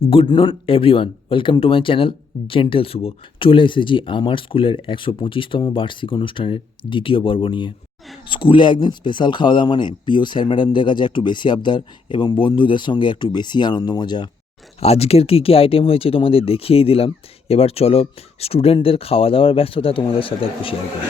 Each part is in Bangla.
Good noon everyone, welcome to my channel gentle Shubho. চলে এসেছি আমার স্কুলের 125তম বার্ষিক অনুষ্ঠানের দ্বিতীয় পর্ব নিয়ে। স্কুলে একদিন স্পেশাল খাওয়া দাওয়া মানে প্রিয় স্যার ম্যাডামদের কাছে একটু বেশি আবদার এবং বন্ধুদের সঙ্গে একটু বেশি আনন্দ মজা। আজকের কী কী আইটেম হয়েছে তোমাদের দেখিয়েই দিলাম। এবার চলো স্টুডেন্টদের খাওয়া দাওয়ার ব্যস্ততা তোমাদের সাথে একটু শেয়ার করি।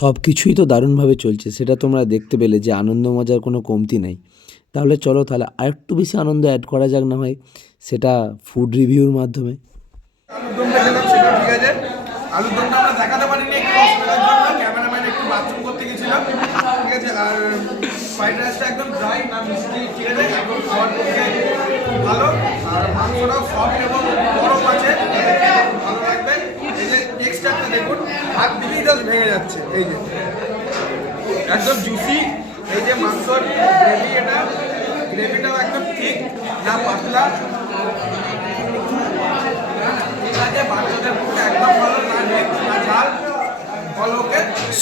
সব কিছুই তো দারুণভাবে চলছে, সেটা তোমরা দেখতে পেলে যে আনন্দ মজার কোনো কমতি নেই। তাহলে চলো আরেকটু বেশি আনন্দ অ্যাড করা যাক না হয়, সেটা ফুড রিভিউর মাধ্যমে। আলুর দমটা খেলাম, সেটা ঠিক আছে। আলুর দমটা আমরা দেখাতে পারিনি একটু অসুবিধার জন্য, ক্যামেরাম্যান একটু বাথরুম করতে গেছিল, ঠিক আছে। আর ফ্রাইড রাইসটা একদম ড্রাই না মিষ্টি, ঠিক আছে, একদম খাওয়ার পক্ষে খুব ভালো। আর মাংসটাও সফট এবং গরম আছে, খুব ভালো লাগবে। এই যে টেক্সচারটা দেখুন, হাত দিলেই জাস্ট ভেঙে যাচ্ছে, এই যে একদম জুসি। এই যে মাংসর গ্রেভি, এটা গ্রেভিটাও একদম ঠিক না পাতলা,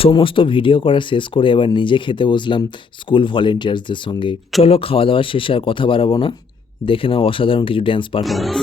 সমস্ত ভিডিও করা শেষ করে এবার নিজে খেতে বসলাম স্কুল ভলেন্টিয়ার্সদের সঙ্গে। চলো খাওয়া দাওয়ার শেষে আর কথা বাড়াবো না, দেখে নাও অসাধারণ কিছু ড্যান্স পারফরমেন্স।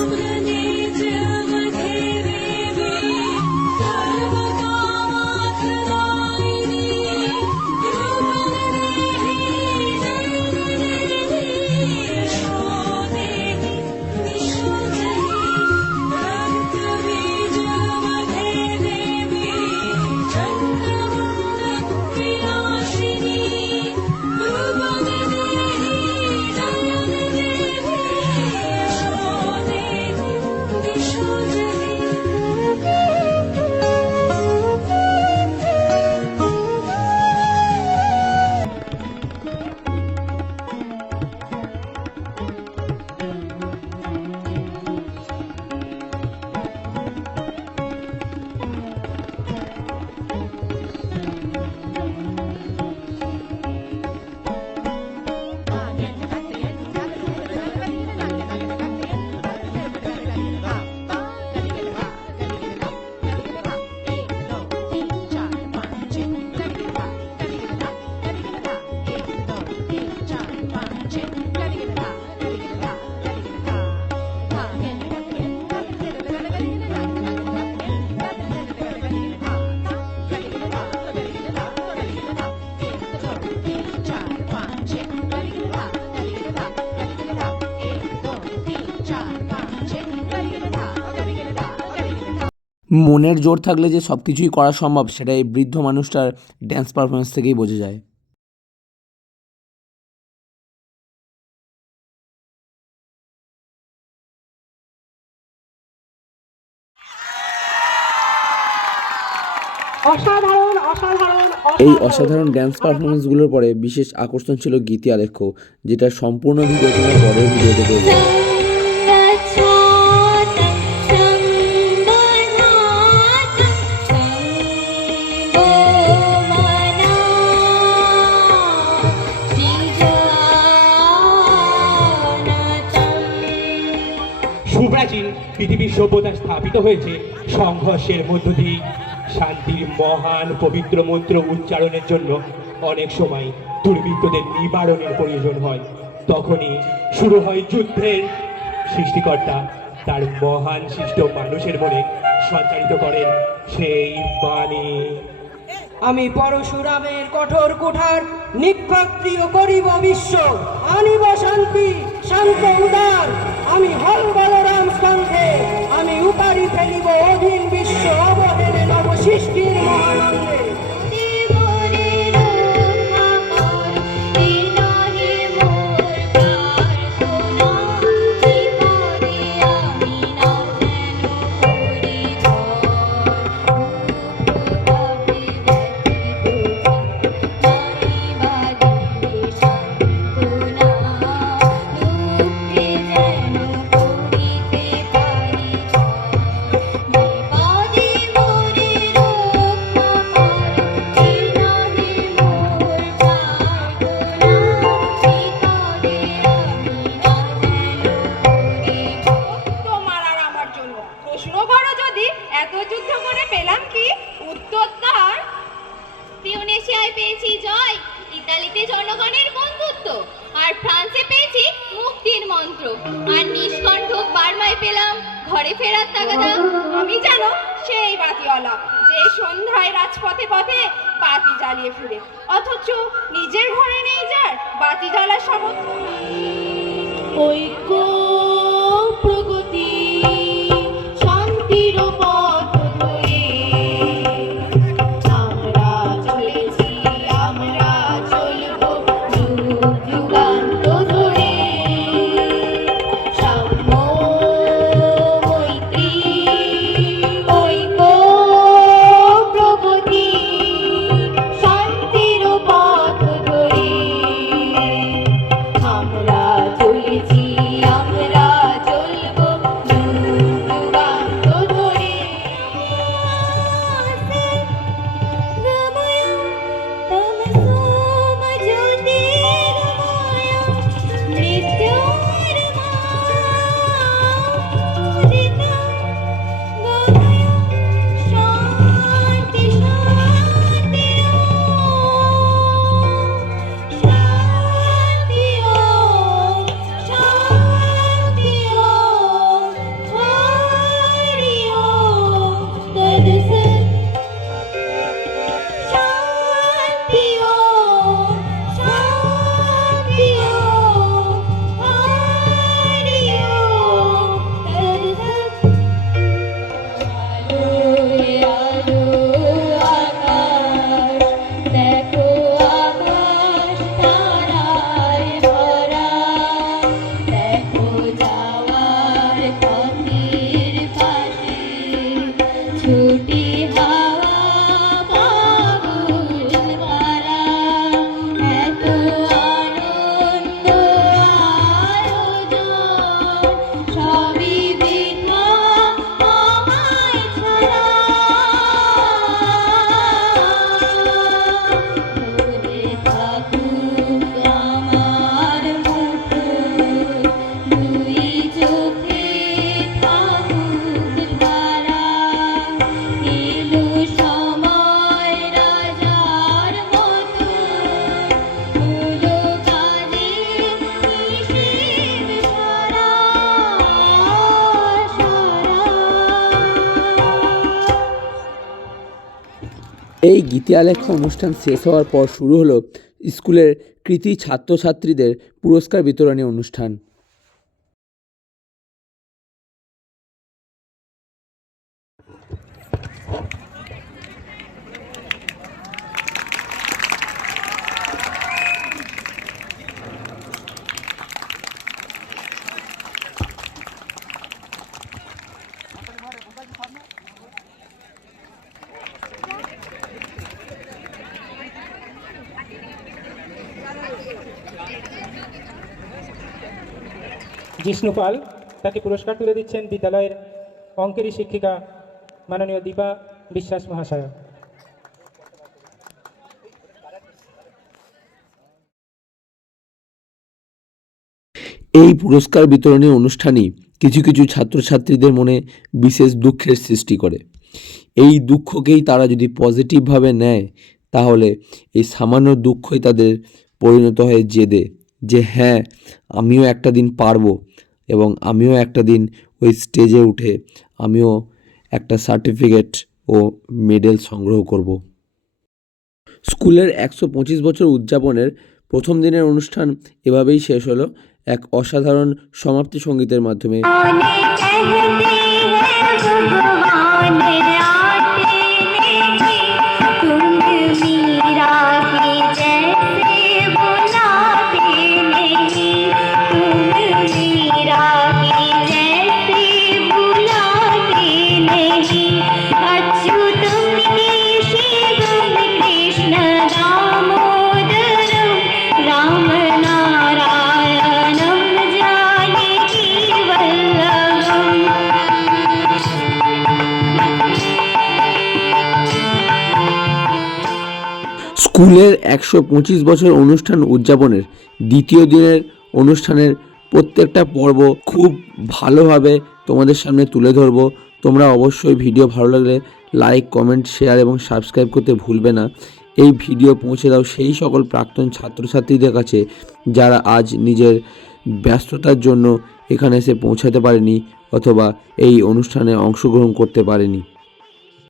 মনের জোর থাকলে যে সব কিছুই করা সম্ভব, সেটা এই বৃদ্ধ মানুষটার ড্যান্স পারফরমেন্স থেকেই বোঝা যায়। এই অসাধারণ ড্যান্স পারফরমেন্সগুলোর পরে বিশেষ আকর্ষণ ছিল গীতি আলেখ্য, যেটা সম্পূর্ণ ভিডিও তোমরা পরের ভিডিওতে পেয়ে যাবে। সুপ্রাচীন পৃথিবীর সভ্যতা স্থাপিত হয়েছে সংঘর্ষের মধ্য দিয়ে। শান্তির মহান পবিত্র মন্ত্র উচ্চারণের জন্য অনেক সময় দুর্বৃত্তদের নিবারণের প্রয়োজন হয়, তখনই শুরু হয় যুদ্ধের। সৃষ্টিকর্তা তার মহান সৃষ্ট মানুষের মনে সঞ্চারিত করেন সেই বাণী। আমি পরশুরামের কঠোর কুঠার নিক্ষত্রিয় করিব বিশ্ব, আনিব শান্তি শান্ত উদার। আমি হল বলরাম স্কন্ধে, আমি উপারি ফেলিব অধীন বিশ্ব, অবহেলে নব সৃষ্টির মহানন্দে। কাছে পেয়েছি মুক্তির মন্ত্র, আর নিষ্কণ্ঠক বার্মায় পেলাম ঘরে ফেরার তাগাদা। আমি জানো সেই বাতিওয়ালা যে সন্ধ্যায় রাজপথে পথে বাতি জ্বালিয়ে ফিরে, অথচ নিজের ঘরে নেই যার বাতি জ্বালার সামর্থ্য। ঐক্য প্রগতি শান্তির পথ ধরে আমরা চলেছি, আমরা চলবো যুগ যুগান্ত ধরে। সাম্য মৈত্রী ঐক্য প্রগতি শান্তির পথ ধরে আমরা চলেছি, আমরা চলবো যুগ যুগান্ত ধরে। গময় তমসোম জ্যোতির্গময় মৃত্যুর্মামৃতং গময় শান্তি শান্তি শান্তি শান্তি হরি তদসৎ শান্তি শান্তি হরি তদসৎ। আলো আকাশ দেখো, আকাশ তারায় ভরা, দেখো যাওয়ার পথের পাশে ছুটি হাওয়া বাবুল ভরা। এত আনন্দ আয়োজন সবই বৃথা আমায় ছাড়া। ধরে থাকুক আমার মুঠো, দুই চোখে থাকুক তারা। এলো সময় রাজার মতো, হলো কাজে নিষেধ সারা এই গীতি আলেখ্য অনুষ্ঠান শেষ হওয়ার পর শুরু হলো স্কুলের কৃতী ছাত্রছাত্রীদের পুরস্কার বিতরণী অনুষ্ঠান। জিষ্ণু পাল, তাকে পুরস্কার তুলে দিচ্ছেন বিদ্যালয়ের অঙ্কেরই শিক্ষিকা মাননীয় দীপা বিশ্বাস মহাশয়। এই পুরস্কার বিতরণী অনুষ্ঠানই কিছু কিছু ছাত্রছাত্রীদের মনে বিশেষ দুঃখের সৃষ্টি করে। এই দুঃখকেই তারা যদি পজিটিভভাবে নেয়, তাহলে এই সামান্য দুঃখই তাদের পরিণত হয় জেদে, যে হ্যাঁ আমিও একটা দিন পারবো এবং আমিও একটা দিন ওই স্টেজে উঠে আমিও একটা সার্টিফিকেট ও মেডেল সংগ্রহ করব। স্কুলের 125 বছর উদযাপনের প্রথম দিনের অনুষ্ঠান এভাবেই শেষ হলো এক অসাধারণ সমাপ্তি সঙ্গীতের মাধ্যমে। স্কুলের 125 বছর অনুষ্ঠান উদযাপনের দ্বিতীয় দিনের অনুষ্ঠানের প্রত্যেকটা পর্ব খুব ভালোভাবে তোমাদের সামনে তুলে ধরবো। তোমরা অবশ্যই ভিডিও ভালো লাগলে লাইক, কমেন্ট, শেয়ার এবং সাবস্ক্রাইব করতে ভুলবে না এই ভিডিও পৌঁছে দাও সেই সকল প্রাক্তন ছাত্রছাত্রীদের কাছে যারা আজ নিজের ব্যস্ততার জন্য এখানে এসে পৌঁছাতে পারেনি অথবা এই অনুষ্ঠানে অংশগ্রহণ করতে পারেনি।